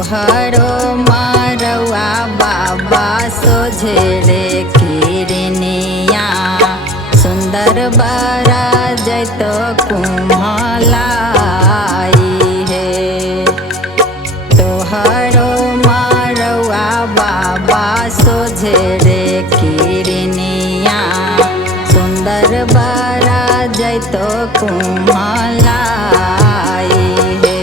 तोहरो मारवा बाबा सोझेरे किरनिया सुंदर बरा जैतो कुम्हलाई है। तोहरो मारवा बाबा सोझेरे किरनिया सुंदर बरा जैतो कुम्हलाई है।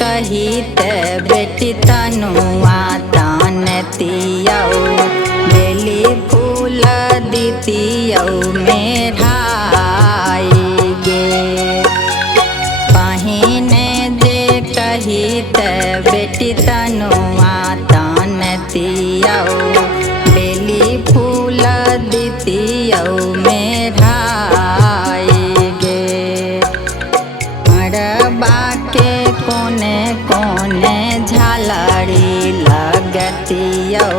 कहिते बेटी तनुआ तान तियौ बेली फूल दितियौ मेढ़ाई गे। पहिने दे कहिते बेटी तनुआ तान तियौ बेली फूल दितियौ मेढ़ाई गे। मरबा के कोने कोने झालरी लगतियौ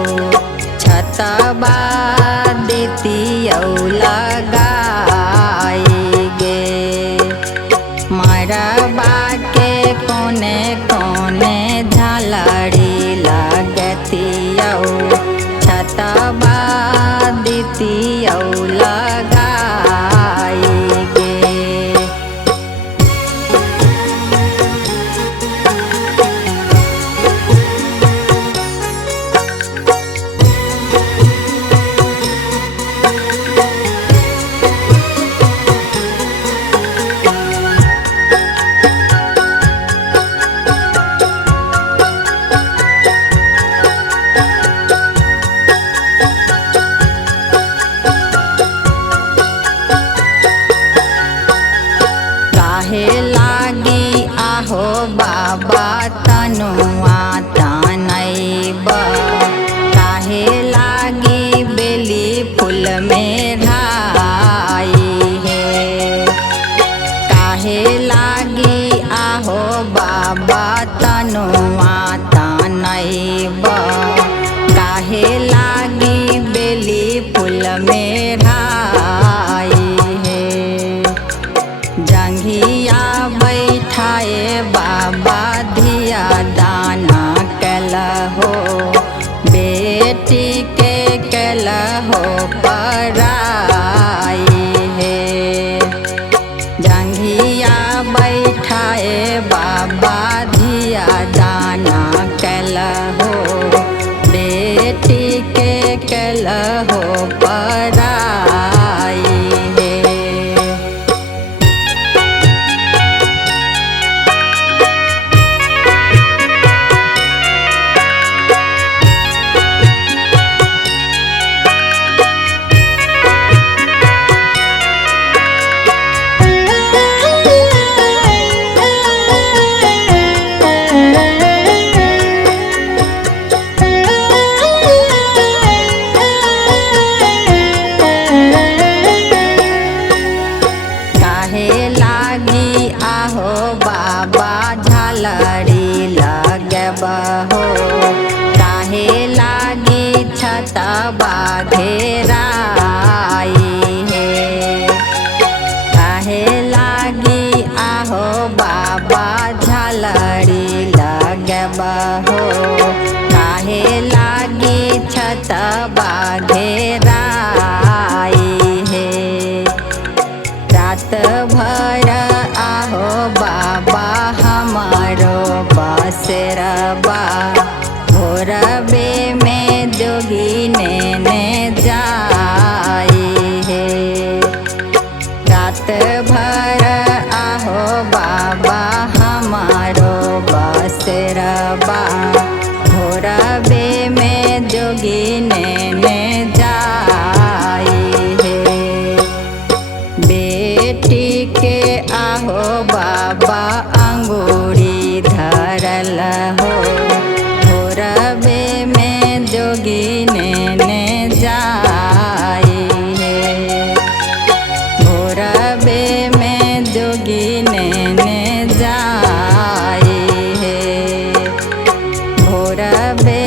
छतबा दितियौ लगाई गे। मरबा के कोने कोने झालरी लगतियौ छतबा दितियौ लगाई गे। काहे लागी आहो बाबा तनुआ तानैब काहे लागी बेली फूल मेढ़ाई है। काहे लागी आहो बाबा तनुआ तानैब काहे लागी बेली फूल मेढ़ाई है। जंघिया बैठाए बाबा धिया दाना कलहो बेटी के कलहो पराई है। जंघिया बैठाए बाबा धिया दाना कलहो बेटी के कलहो पराई है। बे